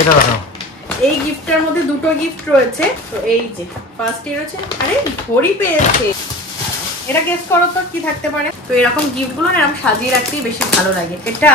এটা রাখো। এই গিফটের মধ্যে দুটো গিফট রয়েছে। তো এই যে ফার্স্টে রয়েছে, আরে ঘড়ি পেয়েছে। এটা গেস করো তো কি থাকতে পারে। তো এরকম গিফটগুলো না এরকম সাজিয়ে রাখতেই বেশি ভালো লাগে। এটা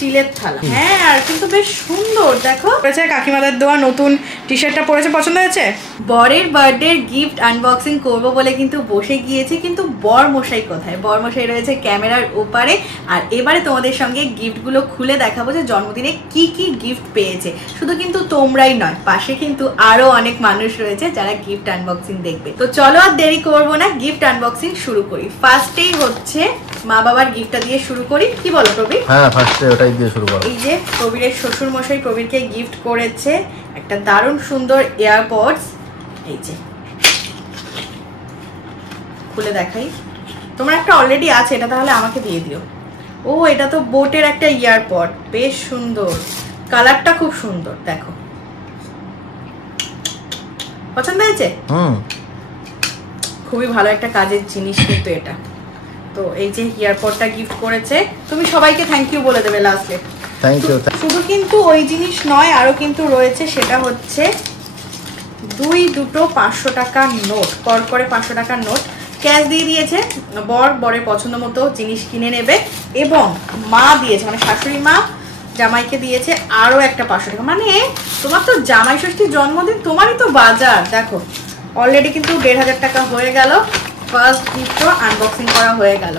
স্টিলের থালা। হ্যাঁ, আর কিন্তু বেশ সুন্দর। দেখো কাকিমাদের দেওয়া নতুন টি শার্টটা পরেছে, পছন্দ হয়েছে। বরের বার্থডে গিফট আনবক্সিং করব বলে কিন্তু বসে গিয়েছি, কিন্তু বর মশাই কোথায়? বর মশাই রয়েছে ক্যামেরার ওপারে। আর এবারে তোমাদের সঙ্গে গিফটগুলো খুলে দেখাবো যে জন্মদিনে কি কি গিফট পেয়েছে। শুধু কিন্তু তোমরাই নয়, পাশে কিন্তু আরো অনেক মানুষ রয়েছে যারা গিফট আনবক্সিং দেখবে। তো চলো আর দেরি করবো না, গিফট আনবক্সিং শুরু করি। ফার্স্টেই হচ্ছে মা বাবার গিফটটা দিয়ে শুরু করি, কি বলো প্রবীর? হ্যাঁ, ফার্স্টে ওটাই দিয়ে শুরু করো। এই যে প্রবীরের শ্বশুর মশাই প্রবীরকে গিফট করেছে একটা দারুণ সুন্দর এয়ারপডস। এই যে খুলে দেখাই, তোমার একটা অলরেডি আছে, এটা তাহলে আমাকে দিয়ে দিও। ও, এটা তো বোটের একটা ইয়ারপড, বেশ সুন্দর, কালারটা খুব সুন্দর। দেখো, পছন্দ হয়েছে? খুবই ভালো একটা কাজের জিনিস কিন্তু এটা। তো এই যে ইয়ারপডটা গিফট করেছে, তুমি সবাইকে থ্যাংক ইউ বলে দেবে লাস্টে। Thank you. শুধু কিন্তু ওই জিনিস নয়, আরো কিন্তু রয়েছে, সেটা হচ্ছে দুটো 500 টাকার নোট, করে 500 টাকার নোট ক্যাশ দিয়ে দিয়েছে। বরের পছন্দ মতো জিনিস কিনে নেবে। এবং মা দিয়েছে, মানে শাশুড়ি মা জামাইকে দিয়েছে আরো একটা 500 টাকা। মানে তোমার তো জামাই ষষ্ঠীর জন্মদিন, তোমারই তো বাজার। দেখো অলরেডি কিন্তু 1500 টাকা হয়ে গেল। ফার্স্ট গিফটও আনবক্সিং করা হয়ে গেল।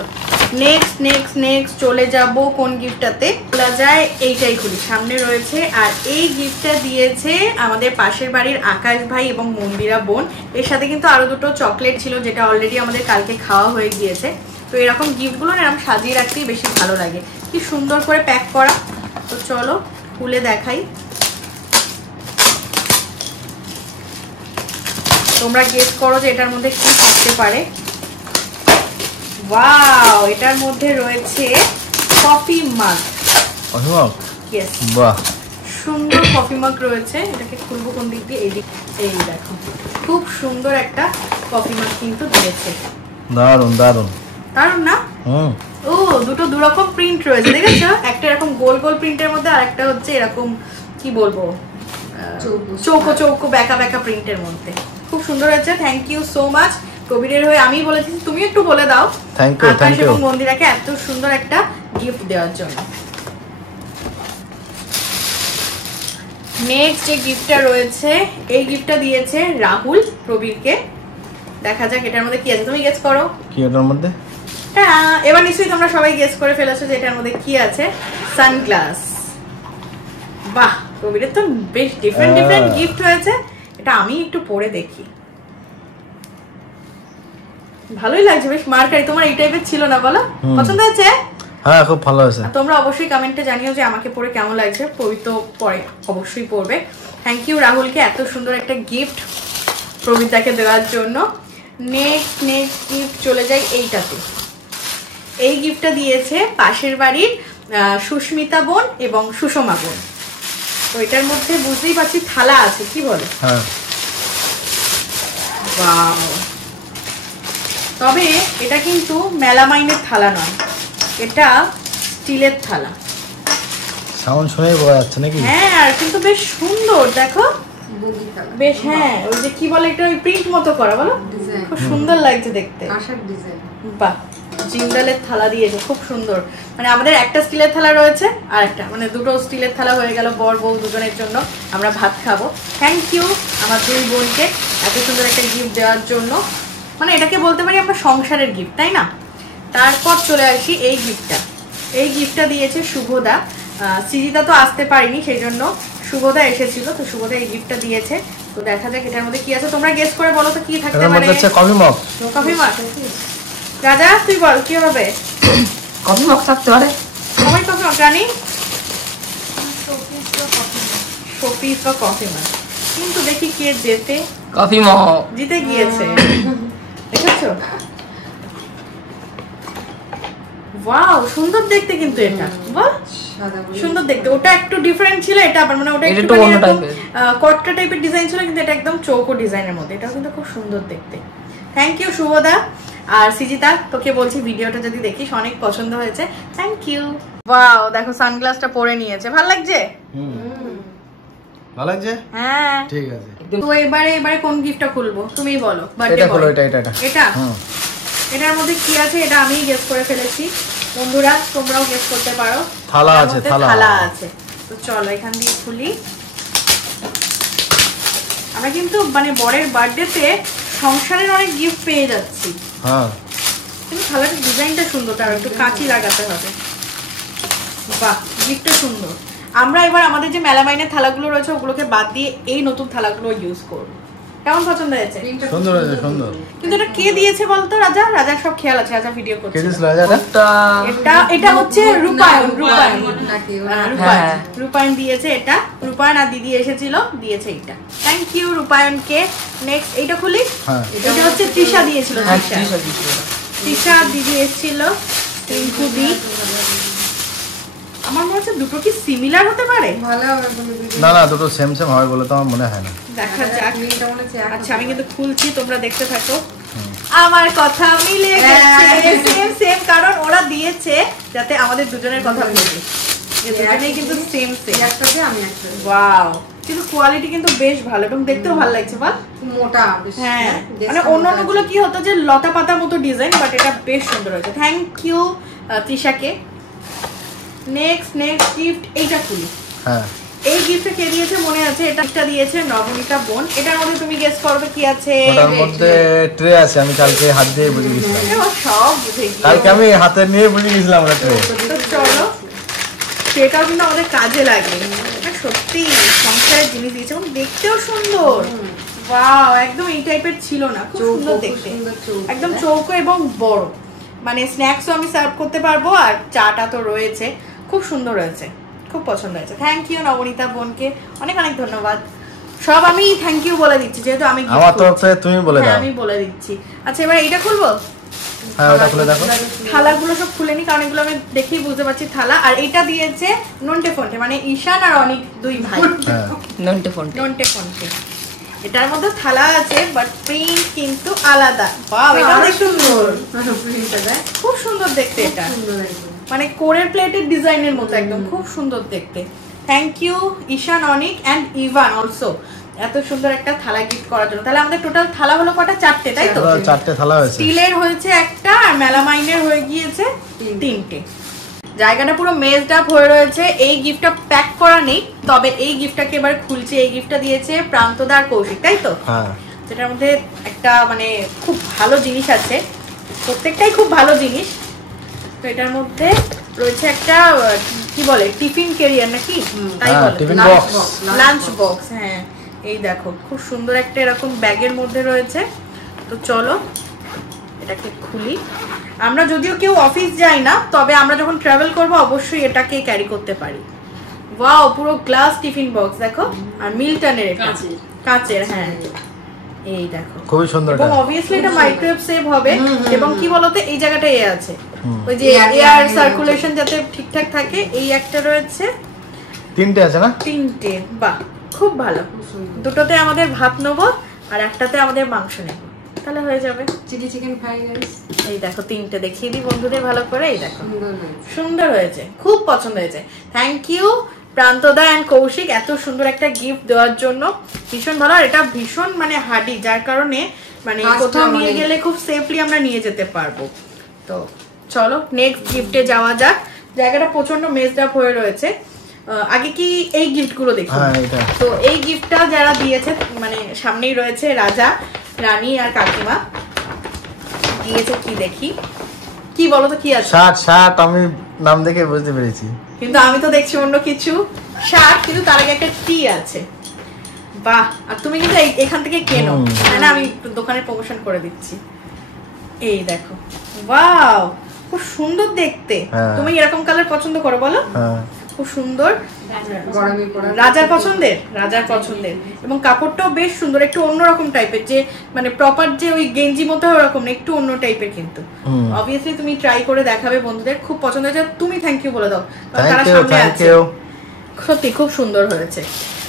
নেক্সট চলে যাব কোন গিফটটাতে? বলা যায় এইটাই খুলি, সামনে রয়েছে। আর এই গিফটটা দিয়েছে আমাদের পাশের বাড়ির আকাশ ভাই এবং মন্দিরা বোন। এর সাথে কিন্তু আরো দুটো চকলেট ছিল, যেটা অলরেডি আমাদের কালকে খাওয়া হয়ে গিয়েছে। তো এরকম গিফটগুলো এরকম সাজিয়ে রাখতেই বেশি ভালো লাগে, কি সুন্দর করে প্যাক করা। তো চলো খুলে দেখাই, তোমরা গেস করো যে এটার মধ্যে কি থাকতে পারে। ওয়াও, এটার মধ্যে রয়েছে কফি মাগ। কফি মাগ? ইয়েস, বাহ, সুন্দর কফি মাগ রয়েছে। এটাকে খুলবো কোন দিক দিয়ে? এই দিক। এই দেখো, খুব সুন্দর একটা কফি মাগ কিন্তু দিয়েছে। দারুন দারুন দারুন না? ও, দুটো দুরকম প্রিন্ট রয়েছে, দেখেছো? একটা এরকম গোল গোল প্রিন্টের মধ্যে, আর একটা হচ্ছে এরকম কি বলবো, চৌকো চৌকো বেঁকা বেঁকা প্রিন্টের মধ্যে। খুব সুন্দর হয়েছে, থ্যাংক ইউ সো মাচ। কবিরের হয়ে আমি বলেছি, তুমি একটু বলে দাও আকাশ এবং মন্দিরাকে এত সুন্দর একটা গিফট দেওয়ার জন্য। নেক্সট যে গিফটটা রয়েছে, এই গিফটটা দিয়েছে রাহুল প্রবীরকে। দেখা যাক এটার মধ্যে কি আছে, তুমি গেস করো। কি এটার মধ্যে? হ্যাঁ, এবার নিশ্চয়ই তোমরা সবাই গেস করে ফেলেছো যে এটার মধ্যে কি আছে। সানগ্লাস। বাহ, প্রবীরের তো বেশ ডিফারেন্ট গিফট হয়েছে। এটা আমি একটু পরে দেখি, ভালোই লাগছে, বেশ মার্কারি। তোমার এই টাইপের ছিল না, বলো পছন্দ হয়েছে? হ্যাঁ, খুব ভালো হয়েছে। তোমরা অবশ্যই কমেন্টে জানিও যে আমাকে পরে কেমন লাগছে। প্রবীর তো পরে অবশ্যই পরবে। থ্যাংক ইউ রাহুলকে এত সুন্দর একটা গিফট প্রবীরদাকে দেওয়ার জন্য। নেক্সট গিফট চলে যাই এইটাতে। এই গিফটটা দিয়েছে পাশের বাড়ির সুস্মিতা বোন এবং সুষমা বোন। তো এটার মধ্যে বুঝতেই পারছি থালা আছে, কি বলে? হ্যাঁ, ওয়াও, তবে এটা কিন্তু মেলামাইনের থালা নয়, এটা স্টিলের থালা। সাউন্ড শুনেই বোঝা যাচ্ছে নাকি? হ্যাঁ, আর কিন্তু বেশ সুন্দর। দেখো বেশ, হ্যাঁ ওই যে কি বলে, একটা ওই প্রিন্ট মতো করা, বলো খুব সুন্দর লাগছে দেখতে। বাহ, জিন্দালের থালা দিয়েছে, খুব সুন্দর। মানে আমাদের একটা স্টিলের থালা রয়েছে, আর একটা মানে দুটো স্টিলের থালা হয়ে গেল বর বউ দুজনের জন্য। আমরা ভাত খাবো। থ্যাংক ইউ আমার দুই বোনকে এত সুন্দর একটা গিফট দেওয়ার জন্য। মানে এটাকে বলতে পারি আমরা সংসারের গিফট, তাই না? তারপর চলে আসি এই গিফটটা। এই গিফটটা দিয়েছে শুভদা। সৃজিতা তো আসতে পারিনি, সেই জন্য শুভদা এসেছিল। তো শুভদা এই গিফটটা দিয়েছে। তো দেখা যাক এটার মধ্যে কি আছে, তোমরা গেস করে বলো তো কি থাকতে পারে। Coffee mug. কফি মগ, রাজা তুই বল কি হবে? কফি মগ থাকতে পারে। সবাই কফি মগ জানি, শোপিস বা কফি মগ। কিন্তু দেখি কে জেতে। কফি মগ জিতে গিয়েছে, দেখেছো? ওয়াও, সুন্দর দেখতে কিন্তু এটা, বল সুন্দর দেখতে। ওটা একটু ডিফারেন্ট ছিল, এটা আবার মানে ওটা একটু কটকা টাইপের ডিজাইন ছিল, কিন্তু এটা একদম চৌকো ডিজাইনের মধ্যে। এটাও কিন্তু খুব সুন্দর দেখতে। থ্যাংক ইউ শুভদা। আর সৃজিতা, তোকে বলছি ভিডিওটা যদি দেখিস, অনেক পছন্দ হয়েছে। Thank you. ওয়াও, দেখো সানগ্লাসটা পরে নিয়েছে, ভালো লাগছে? ভালো লাগছে? হ্যাঁ ঠিক আছে। তো এবারে কোন গিফটটা খুলবো তুমিই বলো। এটা খুলো, এটা। এটা এটার মধ্যে কি আছে এটা আমিই গেস করে ফেলেছি। বন্ধুরা তোমরাও গেস করতে পারো। থালা আছে, থালা আছে। তো চলো এখান দিয়ে খুলি। আমরা কিন্তু মানে বরের বার্থডেতে সংসারের অনেক গিফট পেয়ে যাচ্ছি। হ্যাঁ কিন্তু থালাটার ডিজাইনটা সুন্দর, তার একটু কাঁচি লাগাতে হবে। বাহ গিফটটা সুন্দর। আমরা এবার আমাদের যে মেলামাইনের থালাগুলো রয়েছে ওগুলোকে বাদ দিয়ে এই নতুন থালাগুলো ইউজ করব। কেমন পছন্দ হয়েছে? সুন্দর হয়েছে, সুন্দর। কিন্তু এটা কে দিয়েছে বলতো? রাজার সব খেয়াল আছে, রাজা ভিডিও করছে। কে দিয়েছিল রাজাটা? এটা হচ্ছে রূপায়ণ দিয়েছে। এটা রূপায়ণ আর দিদি এসেছিল দিয়েছে এটা। Thank you রূপায়ণকে। নেক্সট এইটা খুলি। এটা হচ্ছে তৃষা দিয়েছিল। তৃষা দিদি এসেছিল, রিঙ্কু দি। আমার মনে হচ্ছে দুটো কি সিমিলার হতে পারে? না দুটো সেম হয় বলে তো আমার মনে হয় না। দেখা যাক। আচ্ছা আমি কিন্তু খুলছি, তোমরা দেখতে থাকো। আমার কথা মিলে গেছে, সেম কারণ ওরা দিয়েছে যাতে আমাদের দুজনের কথা মিলে। দুজনেই কিন্তু সেম একটাতে আমি একটা। ওয়াও, কিন্তু কোয়ালিটি কিন্তু বেশ ভালো এবং দেখতেও ভালো লাগছে। বল মোটা। হ্যাঁ মানে অন্যগুলো কি হতো যে লতা পাতা মতো ডিজাইন, বাট এটা বেশ সুন্দর হয়েছে। থ্যাংক ইউ তৃষাকে। নেক্সট গিফট এইটা খুলি। হ্যাঁ এই গিফটটা কে দিয়েছে মনে আছে? এটা দিয়েছে নবনীতা বোন। এটার মধ্যে তুমি গেস করবে কি আছে? ওটার মধ্যে ট্রে আছে। আমি কালকে হাত দিয়ে বুঝে গেছিলাম। সব বুঝে গেছি কালকে আমি হাতে নিয়ে বুঝে গেছিলাম ওটা ট্রে। তো চলো সেটাও কিন্তু আমাদের কাজে লাগে। সত্যি সংসারের জিনিস দিয়েছে এবং দেখতেও সুন্দর। ওয়াও, একদম এই টাইপের ছিল না, খুব সুন্দর দেখতে। একদম চৌকো এবং বড়, মানে স্ন্যাক্সও আমি সার্ভ করতে পারবো। আর চাটা তো রয়েছে, খুব সুন্দর হয়েছে, খুব পছন্দ হয়েছে। থ্যাংক ইউ নবনীতা বোনকে, অনেক অনেক ধন্যবাদ। সব আমি থ্যাংক ইউ বলে দিচ্ছি যেহেতু আমি আমার তরফ থেকে তুমি বলে দাও। আমি বলে দিচ্ছি। আচ্ছা এবার এইটা খুলবো। হ্যাঁ ওটা খুলে দেখো। থালাগুলো সব খুলে নি কারণ এগুলো আমি দেখেই বুঝতে পারছি থালা। আর এটা দিয়েছে নন্টে ফন্টে, মানে ঈশান আর অনিক দুই ভাই। নন্টে ফন্টে। এটার মধ্যে থালা আছে বাট প্রিন্ট কিন্তু আলাদা। বাহ এটা অনেক সুন্দর, খুব সুন্দর দেখতে। এটা মানে কোরের প্লেটের ডিজাইনের মতো একদম, খুব সুন্দর দেখতে। Thank you Ishan, Anik and Ivan also এত সুন্দর একটা থালা গিফট করার জন্য। তাহলে আমাদের টোটাল থালা হলো কটা? চারটে, তাই তো? চারটে থালা হয়েছে। স্টিলের হয়েছে একটা আর মেলামাইনের হয়ে গিয়েছে তিনটে। জায়গাটা পুরো মেজড আপ হয়ে রয়েছে। এই গিফটটা প্যাক করা নেই, তবে এই গিফটটাকে এবার খুলছি। এই গিফটটা দিয়েছে প্রান্তদা আর কৌশিক, তাই তো? হ্যাঁ। যেটার মধ্যে একটা মানে খুব ভালো জিনিস আছে, প্রত্যেকটাই খুব ভালো জিনিস। তো এটার মধ্যে রয়েছে একটা কি বলে টিফিন ক্যারিয়ার নাকি তাই বলে, লাঞ্চ বক্স। হ্যাঁ এই দেখো খুব সুন্দর একটা এরকম ব্যাগের মধ্যে রয়েছে। তো চলো এটাকে খুলি। আমরা যদিও কেউ অফিস যাই না, তবে আমরা যখন ট্রাভেল করব অবশ্যই এটাকে ক্যারি করতে পারি। ওয়াও, পুরো গ্লাস টিফিন বক্স দেখো। আর মিল্টনের এটা কাঁচের। হ্যাঁ এই দেখো খুবই সুন্দর। এবং অবভিয়াসলি এটা মাইক্রোওয়েভ সেভ হবে। এবং কি বলতো এই জায়গাটা এ আছে, ওই যে এয়ার সার্কুলেশন যাতে ঠিকঠাক থাকে। এই একটা রয়েছে, তিনটে আছে না? তিনটে। বাহ খুব ভালো। দুটোতে আমাদের ভাত নেবো আর একটাতে আমাদের মাংস নেব, তাহলে হয়ে যাবে চিলি চিকেন ফ্রাইড রাইস। এই দেখো তিনটে দেখিয়ে দিই বন্ধুদের ভালো করে। এই দেখো সুন্দর হয়েছে, খুব পছন্দ হয়েছে। থ্যাংক ইউ প্রান্তদা এন্ড কৌশিক এত সুন্দর একটা গিফট দেওয়ার জন্য। ভীষণ ভালো। আর এটা ভীষণ মানে হার্ডি, যার কারণে মানে কোথাও নিয়ে গেলে খুব সেফলি আমরা নিয়ে যেতে পারবো। তো চলো নেক্সট গিফটে যাওয়া যাক। জায়গাটা প্রচন্ড মেজড আপ হয়ে রয়েছে। আগে কি এই গিফট গুলো দেখি। তো এই গিফটটা যারা দিয়েছে মানে সামনেই রয়েছে রাজা, রানী আর কাকিমা দিয়েছে। কি দেখি, কি বলো তো কি আছে? শার্ট। আমি নাম দেখে বুঝতে পেরেছি, কিন্তু আমি তো দেখছি অন্য কিছু। শার্ট, কিন্তু তার আগে একটা টি আছে। বাহ, আর তুমি কিন্তু এখান থেকে কেনো, তাই না? আমি দোকানের প্রমোশন করে দিচ্ছি। এই দেখো, ওয়াও খুব সুন্দর দেখতে। তুমি এরকম কালার পছন্দ করো বলো? খুব সুন্দর। রাজার পছন্দের। এবং কাপড়টাও বেশ সুন্দর, একটু অন্যরকম টাইপের, যে মানে প্রপার যে ওই গেঞ্জি মতো ওরকম না, একটু অন্য টাইপের। কিন্তু অবভিয়াসলি তুমি ট্রাই করে দেখাবে বন্ধুদের, খুব পছন্দ হয়েছে। তুমি থ্যাংক ইউ বলে দাও, তারা সামনে আছে। সত্যি খুব সুন্দর হয়েছে।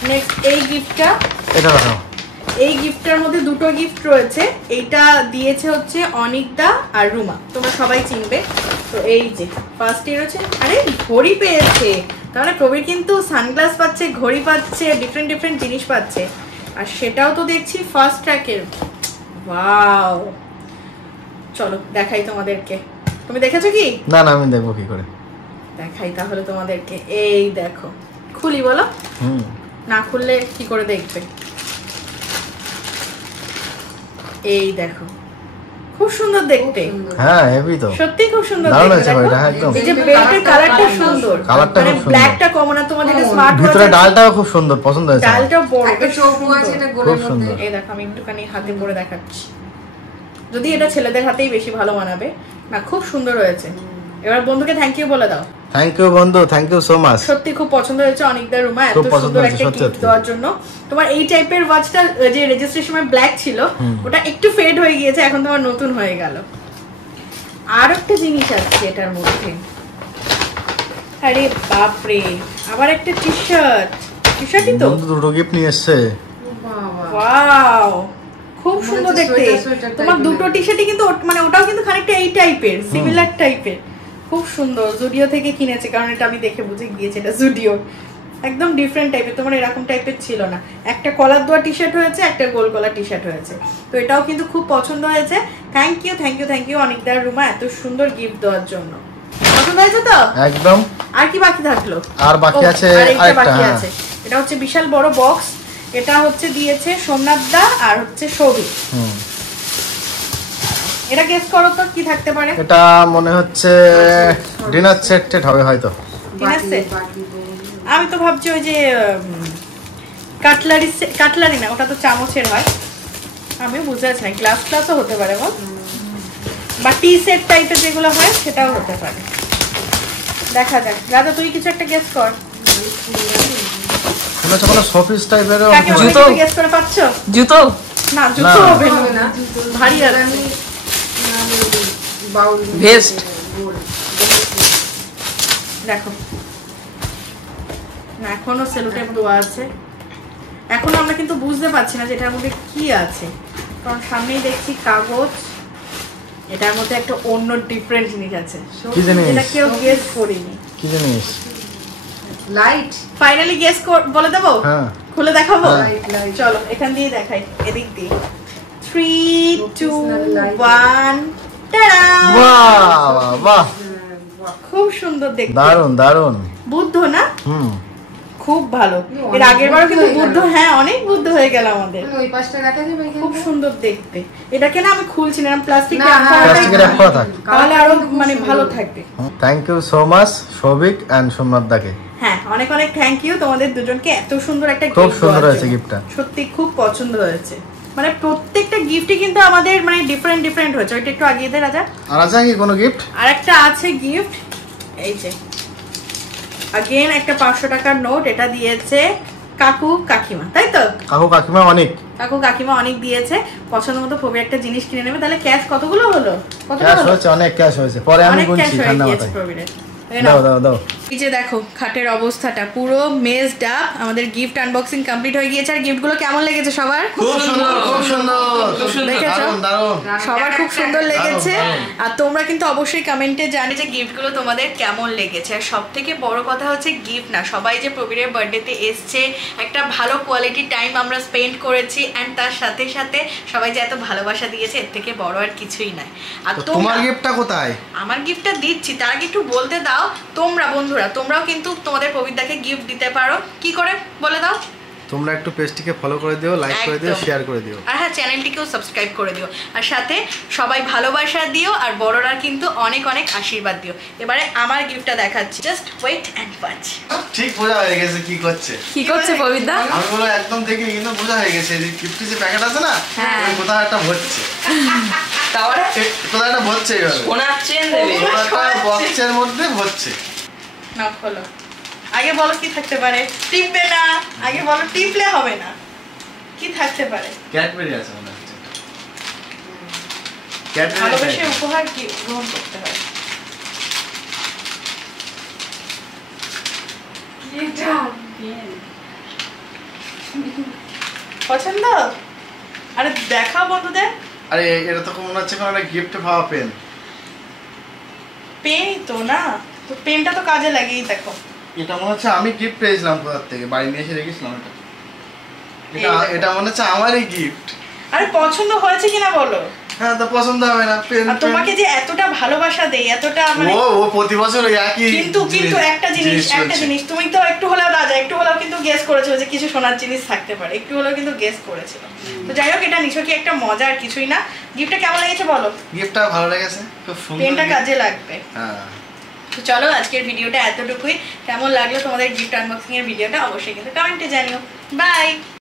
নেক্সট এই গিফটটা, এই গিফটটার মধ্যে দুটো গিফট রয়েছে। এইটা দিয়েছে হচ্ছে অনিকদা আর রুমা, তোমরা সবাই চিনবে। তো এই যে ফার্স্ট ইয়ার হচ্ছে, আরে ঘড়ি পেয়েছে। তাহলে প্রবীর কিন্তু সানগ্লাস পাচ্ছে, ঘড়ি পাচ্ছে, ডিফারেন্ট ডিফারেন্ট জিনিস পাচ্ছে, আর সেটাও তো দেখছি ফার্স্ট ট্র্যাকের। ওয়াও, চলো দেখাই তোমাদেরকে। তুমি দেখেছো কি? না না, আমি দেখবো কি করে। দেখাই তাহলে তোমাদেরকে। এই দেখো, খুলি বলো। না খুললে কি করে দেখবে? এই দেখো, খুব সুন্দর দেখতে। হ্যাঁ হেভি তো, সত্যি খুব সুন্দর দারুণ দেখতে। আছে ভাই, এটা একদম। এই যে বেল্টের কালারটা সুন্দর, কালারটা খুব সুন্দর। ব্ল্যাকটা কমন, আর তোমাদের এটা স্মার্ট ভিতরে ডালটাও খুব সুন্দর, পছন্দ হয়েছে আমার। ডালটা বড়, একটা বেশ চৌকো সুন্দর। আছে এটা খুব গোলের মধ্যে। সুন্দর। এই দেখো, আমি একটুখানি হাতে পরে দেখাচ্ছি, যদি এটা ছেলেদের হাতেই বেশি ভালো মানাবে। না, খুব সুন্দর হয়েছে। এবার বন্ধুকে থ্যাংক ইউ বলে দাও। থ্যাংক ইউ বন্ধু, থ্যাংক ইউ সো মাচ। সত্যি খুব পছন্দ হয়েছে অনেকদার রুমা, এত খুব পছন্দ সুন্দর হয়েছে, একটা সত্যি গিফট সত্যি। দেওয়ার জন্য। তোমার এই টাইপের ওয়াচটা যে রেজিস্ট্রেশনে ব্ল্যাক ছিল, ওটা একটু ফেড হয়ে গিয়েছে, এখন তোমার নতুন হয়ে গেল। আর একটা জিনিস আছে এটার মধ্যে, আরে বাপরে, আবার একটা টি শার্টই তো। বন্ধু দুটো গিফট নিয়ে এসেছে। বাবা, ওয়াও, খুব সুন্দর হচ্ছে দেখতে। সোয়েটার তোমার type-এর। দুটো টি শার্টই কিন্তু মানে ওটাও কিন্তু খানিকটা এই টাইপের, সিমিলার টাইপের, খুব সুন্দর। জুডিও থেকে কিনেছে, কারণ এটা আমি দেখে বুঝে গিয়েছি এটা জুডিও। একদম ডিফারেন্ট টাইপের, তোমার এরকম টাইপের ছিল না। একটা কলার দেওয়া টি শার্ট হয়েছে, একটা গোল গলা টি শার্ট হয়েছে। তো এটাও কিন্তু খুব পছন্দ হয়েছে। Thank you thank you thank you অনিকদার রুমা, এত সুন্দর গিফট দেওয়ার জন্য। পছন্দ হয়েছে তো? একদম। আর কি বাকি থাকলো? আর বাকি ও, আছে আর একটা আরেকটা, বাকি হ্যাঁ। আছে। এটা হচ্ছে বিশাল বড় বক্স। এটা হচ্ছে দিয়েছে সোমনাথ দা আর হচ্ছে সৌভিক। এটা গেস করো তো কি থাকতে পারে? এটা মনে হচ্ছে ডিনার সেট হবে হয়তো। Dinner set? বাটি বলুন। আমি তো ভাবছি ওই যে কাটলারি না, ওটা তো চামচের হয়। আমি বুঝতে পারছি না, গ্লাসও হতে পারে বল, বা টি সেট টাইপের যেগুলো হয় সেটাও হতে পারে। দেখা যাক। রাজা, তুই কিছু একটা গেস কর। মনে হচ্ছে কোনো শোপিস টাইপের। কাকে জুতো? গেস করে পাচ্ছো? জুতো? না, জুতো না। হবে হবে না, না, ভারী আছে। বাউল Vest? গোল। দেখো না, এখনো সেলোটেপ দেওয়া আছে। এখনো আমরা কিন্তু বুঝতে পারছি না যে এটার মধ্যে কি আছে, কারণ সামনেই দেখছি কাগজ। এটার মধ্যে একটা অন্য ডিফারেন্ট জিনিস আছে, কি জিনিস? যেটা কেউ গেস করিনি। কি জিনিস? লাইট। ফাইনালি গেস বলে দেবো? হ্যাঁ। খুলে দেখাবো? হ্যাঁ। লাইট। চলো এখান দিয়ে দেখাই, এদিক দিয়ে। 3, 2, light. 1, টাডা! বাহ বাহ, খুব সুন্দর দেখতে, দারুন দারুন। বুদ্ধ না? খুব ভালো। অনেক এর আগের বারও কিন্তু বুদ্ধ হয়ে বুদ্ধ, গেল। হ্যাঁ অনেক বুদ্ধ হয়ে গেল আমাদের। ওই পাশটা রাখা যাবে এখানে? খুব সুন্দর দেখতে। এটাকে না আমি খুলছি না, প্লাস্টিক না, হ্যাঁ, প্লাস্টিকের wrap করা থাক। তাহলে আরো মানে ভালো থাকবে। Thank you so much Souvik and Somnath দাকে। হ্যাঁ, অনেক অনেক থ্যাংক ইউ তোমাদের দুজনকে, এত সুন্দর একটা খুব gift সুন্দর দেওয়ার হয়েছে জন্য। গিফটটা। সত্যি খুব পছন্দ হয়েছে। মানে প্রত্যেকটা গিফটই কিন্তু আমাদের মানে ডিফারেন্ট ডিফারেন্ট হয়েছে। ওইটা একটু আগিয়ে দে রাজা। আর আছে কি কোনো গিফট? আর একটা আছে গিফট, এই যে अगेन একটা 500 টাকার নোট। এটা দিয়েছে কাকু কাকিমা, তাই তো? কাকু কাকিমা অনেক। কাকু কাকিমা অনেক দিয়েছে। পছন্দ মতো খুবই একটা জিনিস কিনে নেবে। তাহলে ক্যাশ কতগুলো হলো? কতগুলো ক্যাশ হলো? হয়েছে, অনেক ক্যাশ হয়েছে, পরে আমি অনেক ক্যাশ গুনছি হয়ে ঠান্ডা গিয়েছে মাথায়। প্রবীরের। দাও দাও দাও। এই যে দেখো খাটের অবস্থাটা পুরো মেজড আপ। আমাদের গিফট আনবক্সিং কমপ্লিট হয়ে গিয়েছে। আর গিফটগুলো কেমন লেগেছে সবার? খুব সুন্দর খুব সুন্দর, দেখেছো? দারুন দারুন। সবার খুব সুন্দর লেগেছে। দারুণ। আর তোমরা কিন্তু অবশ্যই কমেন্টে জানি যে গিফটগুলো তোমাদের কেমন লেগেছে। আর সব থেকে বড় কথা হচ্ছে গিফট না, সবাই যে প্রবীরের বার্থডেতে এসছে, একটা ভালো কোয়ালিটি টাইম আমরা স্পেন্ড করেছি, অ্যান্ড তার সাথে সাথে সবাই যে এত ভালোবাসা দিয়েছে, এর থেকে বড় আর কিছুই নাই। আর তো তোমার গিফটটা কোথায়? আমার গিফটটা দিচ্ছি, তার আগে একটু বলতে দাও। তোমরা বন্ধুরা, তোমরাও কিন্তু তোমাদের প্রবীরদাকে গিফট দিতে পারো। কি করে বলে দাও? তোমরা একটু পেজটিকে ফলো করে দিও, লাইক করে দিও, একদম। শেয়ার করে দিও। আর হ্যাঁ, চ্যানেলটিকেও সাবস্ক্রাইব করে দিও। আর সাথে সবাই ভালোবাসা দিও, আর বড়রা কিন্তু অনেক অনেক আশীর্বাদ দিও। এবারে আমার গিফটটা দেখাচ্ছি, জাস্ট ওয়েট অ্যান্ড ওয়াচ। ঠিক বোঝা হয়ে গেছে কি করছে। কি করছে পবিত্রা? আমি বলো একদম দেখিনি, কিন্তু বোঝা হয়ে গেছে যে গিফটের যে প্যাকেট আছে না, হ্যাঁ। ওই কোথাও একটা ভরছে, তাহলে কোথাও একটা ভরছে এইভাবে, সোনার চেন দেবে। কোথাও একটা বক্সের মধ্যে ভরছে। না বলো, আগে বলো কি থাকতে পারে। টিপবে না, আগে বলো, টিপলে হবে না। কি থাকতে পারে? ক্যাডবেরি আছে মনে হচ্ছে। ক্যাডবেরি ভালোবেসে উপহার কি গ্রহণ করতে হয়। এটা পছন্দ? আরে দেখা বন্ধুদের। আরে এটা তো মনে হচ্ছে কোনো একটা গিফট পাওয়া পেন। পেন তো না, তো পেনটা তো কাজে লাগেই। দেখো এটা মনে হচ্ছে আমি গিফট পেয়েছিলাম কোথার থেকে, বাড়ি নিয়ে এসে রেখেছিলাম এটা। এটা এই দেখো। এটা মনে হচ্ছে আমারই গিফট। আরে পছন্দ হয়েছে কিনা বলো? হ্যাঁ তো পছন্দ হবে না পেন। আর তোমাকে যে এতটা ভালোবাসা দেই, এতটা মানে ও প্রতি বছর ওই একই কিন্তু একটা জিনিস তুমি তো একটু হলেও রাজা, একটু হলেও কিন্তু গেস করেছো যে কিছু সোনার জিনিস থাকতে পারে, একটু হলেও কিন্তু গেস করেছিল। তো যাই হোক, এটা নিছকই একটা মজা আর কিছুই না। গিফটটা কেমন লেগেছে বলো? গিফটটা ভালো লেগেছে, খুব সুন্দর। পেনটা কাজে লাগবে। হ্যাঁ। তো চলো আজকের ভিডিওটা এতটুকুই। কেমন লাগলো তোমাদের গিফট আনবক্সিং এর ভিডিওটা অবশ্যই কিন্তু কমেন্টে জানিও। বাই।